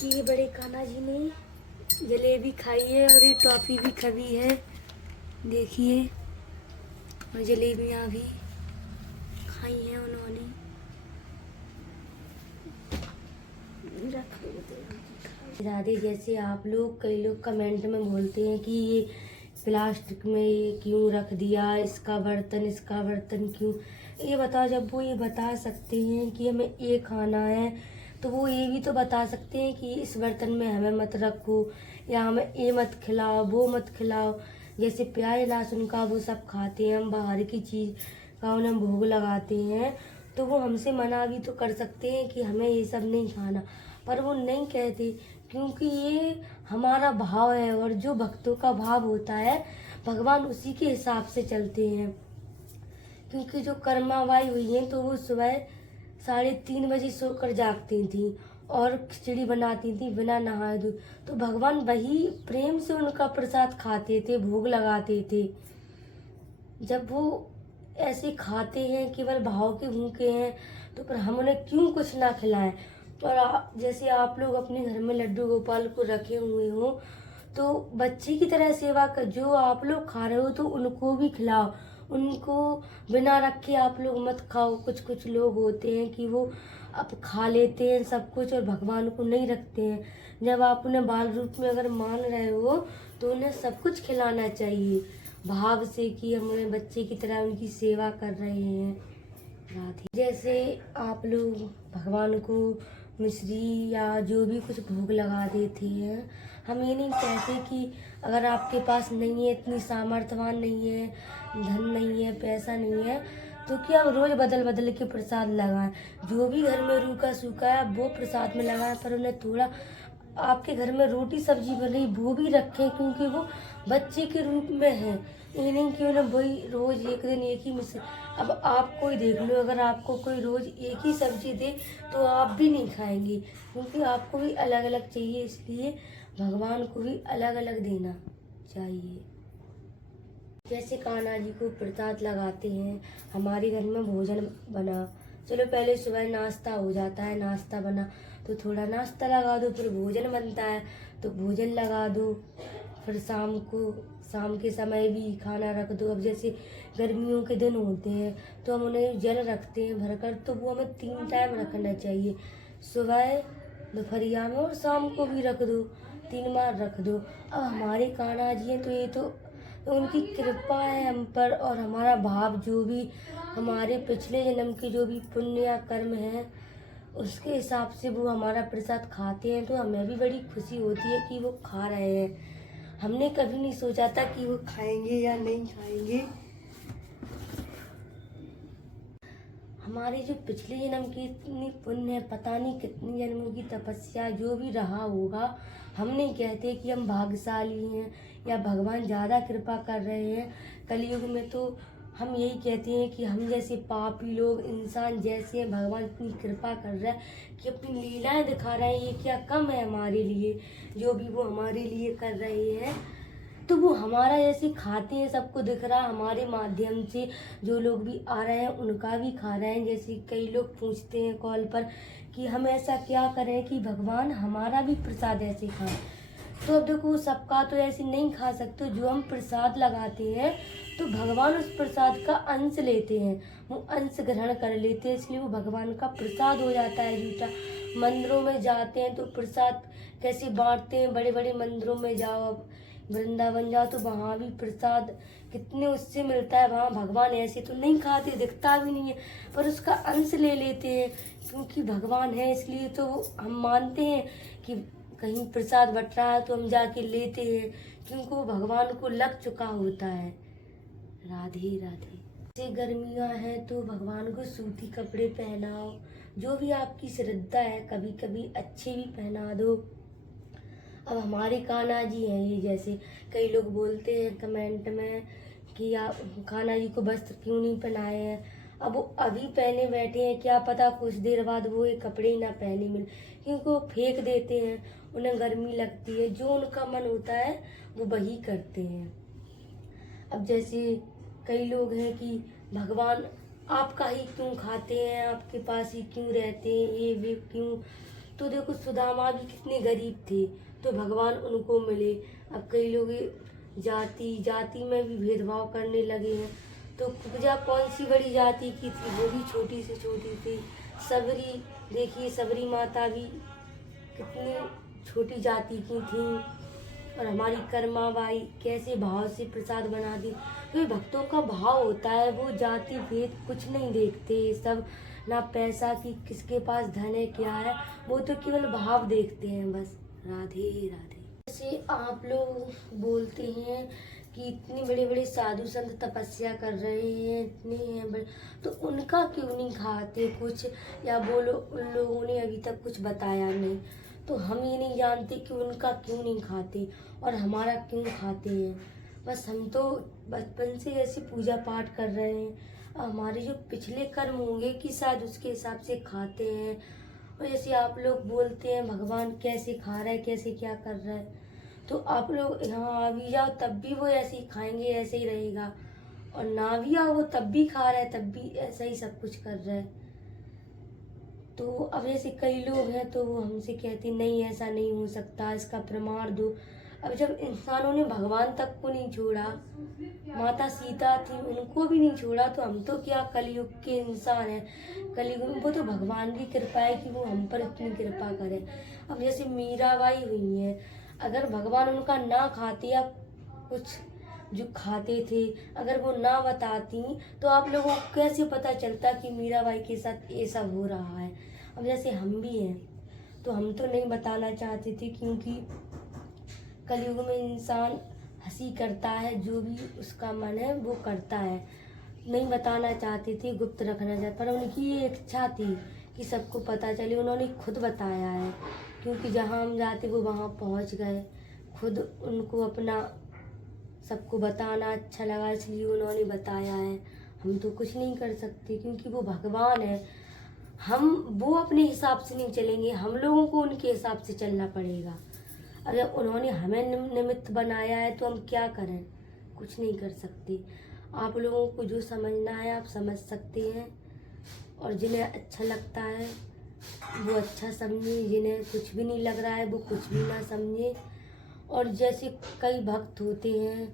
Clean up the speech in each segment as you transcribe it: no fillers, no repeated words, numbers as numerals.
ये बड़े कान्हा जी ने जलेबी खाई है और ये टॉफी भी खाई है, देखिए। और जलेबियाँ भी खाई हैं उन्होंने। राधे, जैसे आप लोग कई लोग कमेंट में बोलते हैं कि ये प्लास्टिक में ये क्यों रख दिया, इसका बर्तन क्यों। ये बताओ, जब वो ये बता सकते हैं कि हमें ये खाना है तो वो ये भी तो बता सकते हैं कि इस बर्तन में हमें मत रखो या हमें ये मत खिलाओ वो मत खिलाओ। जैसे प्याज लहसुन का वो सब खाते हैं, हम बाहर की चीज़ का उन्हें भोग लगाते हैं तो वो हमसे मना भी तो कर सकते हैं कि हमें ये सब नहीं खाना, पर वो नहीं कहते क्योंकि ये हमारा भाव है और जो भक्तों का भाव होता है भगवान उसी के हिसाब से चलते हैं। क्योंकि जो कर्माबाई हुई हैं तो वो सुबह 3:30 बजे सोकर जागती थी और खिचड़ी बनाती थी बिना नहाए धोए, तो भगवान वही प्रेम से उनका प्रसाद खाते थे, भोग लगाते थे। जब वो ऐसे खाते हैं, केवल भाव के भूखे हैं, तो पर हम उन्हें क्यों कुछ ना खिलाएं। और जैसे आप लोग अपने घर में लड्डू गोपाल को रखे हुए हो तो बच्चे की तरह सेवा कर, जो आप लोग खा रहे हो तो उनको भी खिलाओ, उनको बिना रखे आप लोग मत खाओ। कुछ कुछ लोग होते हैं कि वो अब खा लेते हैं सब कुछ और भगवान को नहीं रखते हैं। जब आप उन्हें बाल रूप में अगर मान रहे हो तो उन्हें सब कुछ खिलाना चाहिए भाव से कि हम उन्हें बच्चे की तरह उनकी सेवा कर रहे हैं। राधे, जैसे आप लोग भगवान को मिश्री या जो भी कुछ भोग लगा देते हैं, हम ये नहीं कहते कि अगर आपके पास नहीं है, इतनी सामर्थ्यवान नहीं है, धन नहीं है, पैसा नहीं है, तो क्या रोज बदल बदल के प्रसाद लगाएं। जो भी घर में रूखा सूखा है वो प्रसाद में लगाएं, पर उन्हें थोड़ा आपके घर में रोटी सब्जी बन रही वो भी रखें, क्योंकि वो बच्चे के रूप में है। ये नहीं कि उन्हें वही रोज एक दिन एक ही मिश्री। अब आपको ही देख लो, अगर आपको कोई रोज एक ही सब्जी दे तो आप भी नहीं खाएंगे, क्योंकि आपको भी अलग अलग चाहिए। इसलिए भगवान को भी अलग अलग देना चाहिए। जैसे कान्हा जी को प्रसाद लगाते हैं, हमारे घर में भोजन बना, चलो पहले सुबह नाश्ता हो जाता है, नाश्ता बना तो थोड़ा नाश्ता लगा दो, फिर भोजन बनता है तो भोजन लगा दो, फिर शाम के समय भी खाना रख दो। अब जैसे गर्मियों के दिन होते हैं तो हम उन्हें जल रखते हैं भरकर, तो वो हमें 3 टाइम रखना चाहिए, सुबह दोपहरिया में और शाम को भी रख दो, 3 बार रख दो। अब हमारे कान्हा जी हैं तो ये तो उनकी कृपा है हम पर, और हमारा भाव जो भी हमारे पिछले जन्म के जो भी पुण्य या कर्म है उसके हिसाब से वो हमारा प्रसाद खाते हैं, तो हमें भी बड़ी खुशी होती है कि वो खा रहे हैं। हमने कभी नहीं सोचा था कि वो खाएंगे या नहीं खाएंगे। हमारे जो पिछले जन्म की इतनी पुण्य है, पता नहीं कितनी जन्मों की तपस्या जो भी रहा होगा, हम नहीं कहते कि हम भाग्यशाली हैं या भगवान ज़्यादा कृपा कर रहे हैं। कलयुग में तो हम यही कहते हैं कि हम जैसे पापी लोग इंसान जैसे हैं, भगवान इतनी कृपा कर रहा है कि अपनी लीलाएं दिखा रहे हैं। ये क्या कम है हमारे लिए, जो भी वो हमारे लिए कर रहे हैं। तो वो हमारा जैसे खाते हैं, सबको दिख रहा है हमारे माध्यम से, जो लोग भी आ रहे हैं उनका भी खा रहे हैं। जैसे कई लोग पूछते हैं कॉल पर कि हम ऐसा क्या करें कि भगवान हमारा भी प्रसाद ऐसे खाएं। तो अब देखो, सबका तो ऐसे नहीं खा सकते, जो हम प्रसाद लगाते हैं तो भगवान उस प्रसाद का अंश लेते हैं, वो अंश ग्रहण कर लेते हैं, इसलिए वो भगवान का प्रसाद हो जाता है झूठा। मंदिरों में जाते हैं तो प्रसाद कैसे बांटते हैं, बड़े बड़े मंदिरों में जाओ, अब वृंदावन जाओ तो वहाँ भी प्रसाद कितने उससे मिलता है। वहाँ भगवान ऐसे तो नहीं खाते, दिखता भी नहीं है, पर उसका अंश ले लेते हैं, क्योंकि भगवान है इसलिए तो हम मानते हैं कि कहीं प्रसाद बट रहा है तो हम जाके लेते हैं, क्योंकि वो भगवान को लग चुका होता है। राधे राधे। जैसे गर्मियाँ हैं तो भगवान को सूती कपड़े पहनाओ, जो भी आपकी श्रद्धा है, कभी कभी अच्छे भी पहना दो। अब हमारे कान्हा जी हैं ये, जैसे कई लोग बोलते हैं कमेंट में कि आप कान्हा जी को वस्त्र क्यों नहीं पहनाए हैं। अब वो अभी पहने बैठे हैं, क्या पता कुछ देर बाद वो ये कपड़े ही ना पहने मिले, क्योंकि वो फेंक देते हैं, उन्हें गर्मी लगती है। जो उनका मन होता है वो वही करते हैं। अब जैसे कई लोग हैं कि भगवान आपका ही क्यों खाते हैं, आपके पास ही क्यों रहते हैं, ये वे क्यों, तो देखो सुदामा भी कितने गरीब थे तो भगवान उनको मिले। अब कई लोग जाति में भी भेदभाव करने लगे हैं। तो कुब्जा कौन सी बड़ी जाति की थी, वो भी छोटी से छोटी थी। सबरी देखिए, सबरी माता भी कितनी छोटी जाति की थी। और हमारी कर्माबाई कैसे भाव से प्रसाद बना दी। तो ये भक्तों का भाव होता है, वो जाति भेद कुछ नहीं देखते सब, ना पैसा की किसके पास धन है क्या है, वो तो केवल भाव देखते हैं बस। राधे राधे। जैसे आप लोग बोलते हैं कि इतने बड़े बड़े साधु संत तपस्या कर रहे हैं, इतने हैं बड़े, तो उनका क्यों नहीं खाते कुछ, या बोलो उन लोगों ने अभी तक कुछ बताया नहीं। तो हम ये नहीं जानते कि उनका क्यों नहीं खाते और हमारा क्यों खाते हैं। बस हम तो बचपन से ऐसे पूजा पाठ कर रहे हैं, हमारे जो पिछले कर्म होंगे कि शायद उसके हिसाब से खाते हैं। और जैसे आप लोग बोलते हैं भगवान कैसे खा रहा है, कैसे क्या कर रहा है, तो आप लोग यहाँ आ भी जाओ तब भी वो ऐसे ही खाएंगे, ऐसे ही रहेगा। और ना भी आओ वो तब भी खा रहा है, तब भी ऐसा ही सब कुछ कर रहा है। तो अब जैसे कई लोग हैं तो वो हमसे कहते नहीं ऐसा नहीं हो सकता, इसका प्रमाण दो। अब जब इंसानों ने भगवान तक को नहीं छोड़ा, माता सीता थी उनको भी नहीं छोड़ा, तो हम तो क्या कलयुग के इंसान हैं। कलयुग में वो तो भगवान की कृपा है कि वो हम पर इतनी कृपा करे। अब जैसे मीराबाई हुई है, अगर भगवान उनका ना खाते या कुछ जो खाते थे अगर वो ना बताती तो आप लोगों को कैसे पता चलता कि मीराबाई के साथ ये सब हो रहा है। अब जैसे हम भी हैं तो हम तो नहीं बताना चाहते थे, क्योंकि कलयुग में इंसान हंसी करता है, जो भी उसका मन है वो करता है। नहीं बताना चाहते थे, गुप्त रखना चाहते, पर उनकी ये इच्छा थी कि सबको पता चले। उन्होंने खुद बताया है, क्योंकि जहाँ हम जाते वो वहाँ पहुँच गए। खुद उनको अपना सबको बताना अच्छा लगा, इसलिए उन्होंने बताया है। हम तो कुछ नहीं कर सकते क्योंकि वो भगवान है। वो अपने हिसाब से नहीं चलेंगे, हम लोगों को उनके हिसाब से चलना पड़ेगा। अगर उन्होंने हमें निमित्त बनाया है तो हम क्या करें, कुछ नहीं कर सकते। आप लोगों को जो समझना है आप समझ सकते हैं, और जिन्हें अच्छा लगता है वो अच्छा समझे, जिन्हें कुछ भी नहीं लग रहा है वो कुछ भी ना समझे। और जैसे कई भक्त होते हैं,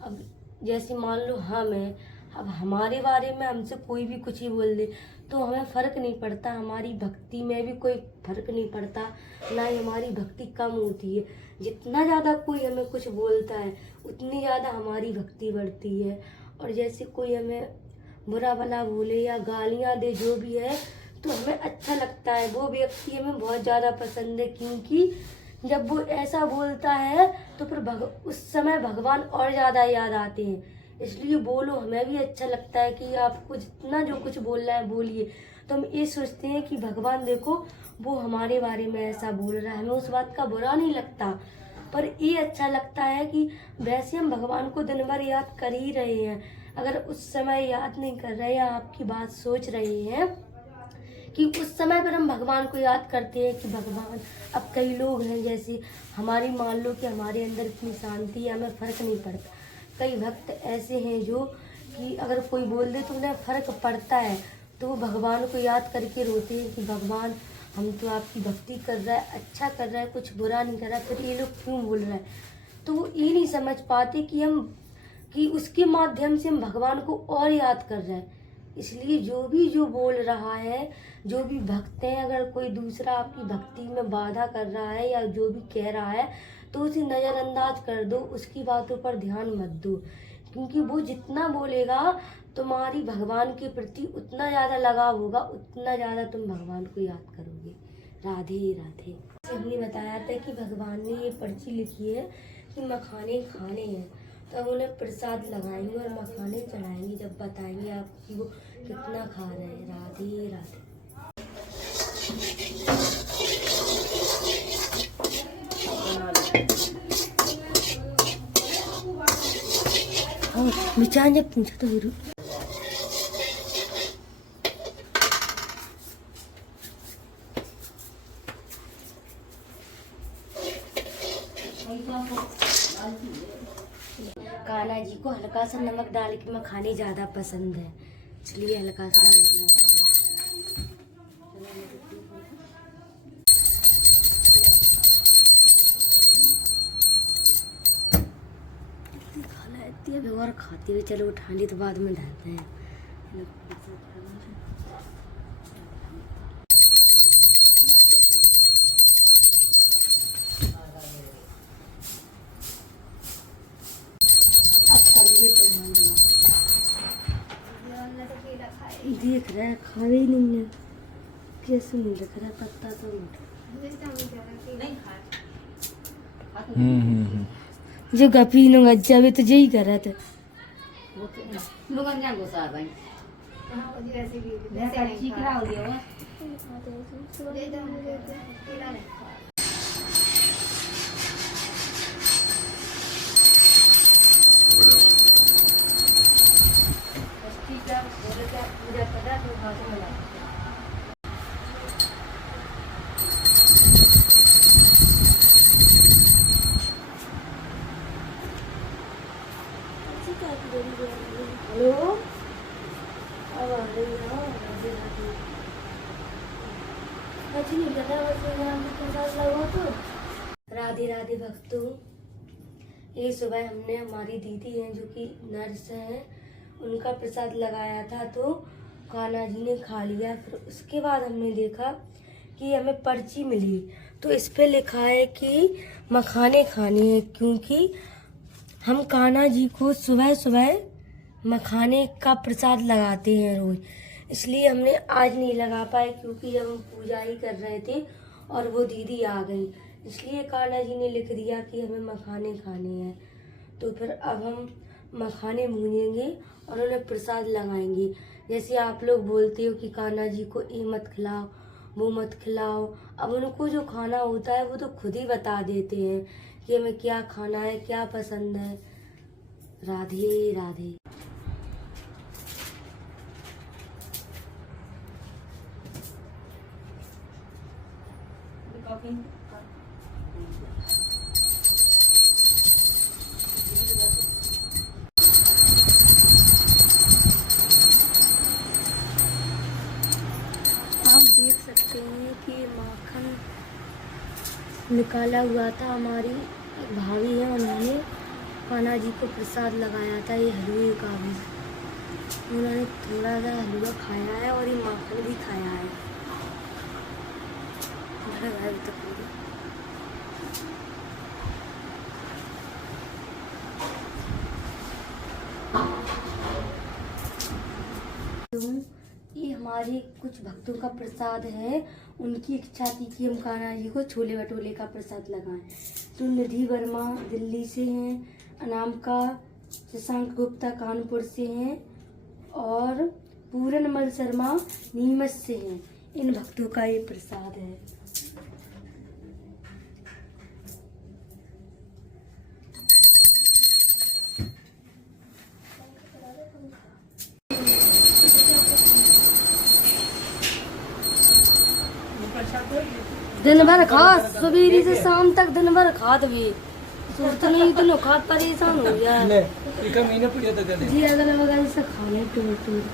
अब जैसे मान लो हम हैं, अब हमारे बारे में हमसे कोई भी कुछ ही बोल दे तो हमें फ़र्क नहीं पड़ता, हमारी भक्ति में भी कोई फ़र्क नहीं पड़ता, ना ही हमारी भक्ति कम होती है। जितना ज़्यादा कोई हमें कुछ बोलता है उतनी ज़्यादा हमारी भक्ति बढ़ती है। और जैसे कोई हमें बुरा भला बोले या गालियाँ दे, जो भी है, तो हमें अच्छा लगता है, वो व्यक्ति हमें बहुत ज़्यादा पसंद है, क्योंकि जब वो ऐसा बोलता है तो फिर उस समय भगवान और ज़्यादा याद आते हैं। इसलिए बोलो, हमें भी अच्छा लगता है कि आपको जितना जो कुछ बोलना है बोलिए। तो हम ये सोचते हैं कि भगवान देखो वो हमारे बारे में ऐसा बोल रहा है, हमें उस बात का बुरा नहीं लगता, पर ये अच्छा लगता है कि वैसे हम भगवान को दिन भर याद कर ही रहे हैं, अगर उस समय याद नहीं कर रहे या आपकी बात सोच रहे हैं कि उस समय पर हम भगवान को याद करते हैं कि भगवान। अब कई लोग हैं जैसे हमारी, मान लो कि हमारे अंदर इतनी शांति है, हमें फ़र्क नहीं पड़ता। कई भक्त ऐसे हैं जो कि अगर कोई बोल दे तो उन्हें फ़र्क पड़ता है, तो वो भगवान को याद करके रोते हैं कि भगवान हम तो आपकी भक्ति कर रहा है, अच्छा कर रहा है, कुछ बुरा नहीं कर रहा, फिर ये लोग क्यों बोल रहा है। तो वो ये नहीं समझ पाते कि उसके माध्यम से हम भगवान को और याद कर रहे हैं। इसलिए जो बोल रहा है, जो भी भक्त हैं, अगर कोई दूसरा आपकी भक्ति में बाधा कर रहा है या जो भी कह रहा है तो उसे नज़रअंदाज कर दो, उसकी बातों पर ध्यान मत दो, क्योंकि वो जितना बोलेगा तुम्हारी भगवान के प्रति उतना ज़्यादा लगाव होगा, उतना ज़्यादा तुम भगवान को याद करोगे। राधे राधे। हमने बताया था कि भगवान ने ये पर्ची लिखी है कि मखाने खाने हैं, तो उन्हें प्रसाद लगाएंगे और मखाने चढ़ाएंगे, जब बताएंगे आपको कि वो कितना खा रहे हैं। राधे राधे। विचार जब पूछा तो गुरु कान्हा जी को हल्का सा नमक डाल के मखाने ज़्यादा पसंद है, इसलिए हल्का सा नमक लगा। अभी और खाती हुई, चलो उठा ली तो बाद में धरते हैं। देख रहा है, खावे ही नहीं है, कैसे नहीं दिख रहा पत्ता तो जो गपी नो गज्जा भी तो यही कर रहा था। हेलो, अब आ रही है। नहीं लगा तो राधे राधे भक्तों। ये सुबह हमने हमारी दीदी हैं जो कि नर्स हैं, उनका प्रसाद लगाया था तो कान्हा जी ने खा लिया। फिर उसके बाद हमने देखा कि हमें पर्ची मिली, तो इस पे लिखा है कि मखाने खाने हैं, क्योंकि हम कान्हा जी को सुबह सुबह मखाने का प्रसाद लगाते हैं रोज। इसलिए हमने आज नहीं लगा पाए, क्योंकि जब हम पूजा ही कर रहे थे और वो दीदी आ गई, इसलिए कान्हा जी ने लिख दिया कि हमें मखाने खाने हैं। तो फिर अब हम मखाने भूनेंगे और उन्हें प्रसाद लगाएंगे। जैसे आप लोग बोलते हो कि कान्हा जी को ये मत खिलाओ, वो मत खिलाओ, अब उनको जो खाना होता है वो तो खुद ही बता देते हैं कि हमें क्या खाना है, क्या पसंद है। राधे राधे। आप देख सकते हैं कि माखन निकाला हुआ था। हमारी एक भाभी है, उन्होंने कान्हा जी को प्रसाद लगाया था, ये हलवे का भी। उन्होंने थोड़ा सा हलवा खाया है और ये माखन भी खाया है। ये हमारे कुछ भक्तों का प्रसाद है। उनकी इच्छा थी कि हम कान्हा जी को छोले भटूरे का प्रसाद लगाएं। तो निधि वर्मा दिल्ली से हैं, अनामिका शशांक गुप्ता कानपुर से हैं और पूरनमल शर्मा नीमच से हैं। इन भक्तों का ये प्रसाद है। दिन भर खा, सवेरे से शाम तक दिन भर खात भी सोचते नहीं तो खा परेशान हो गया जी। अगल बगल से खाने टूट टूट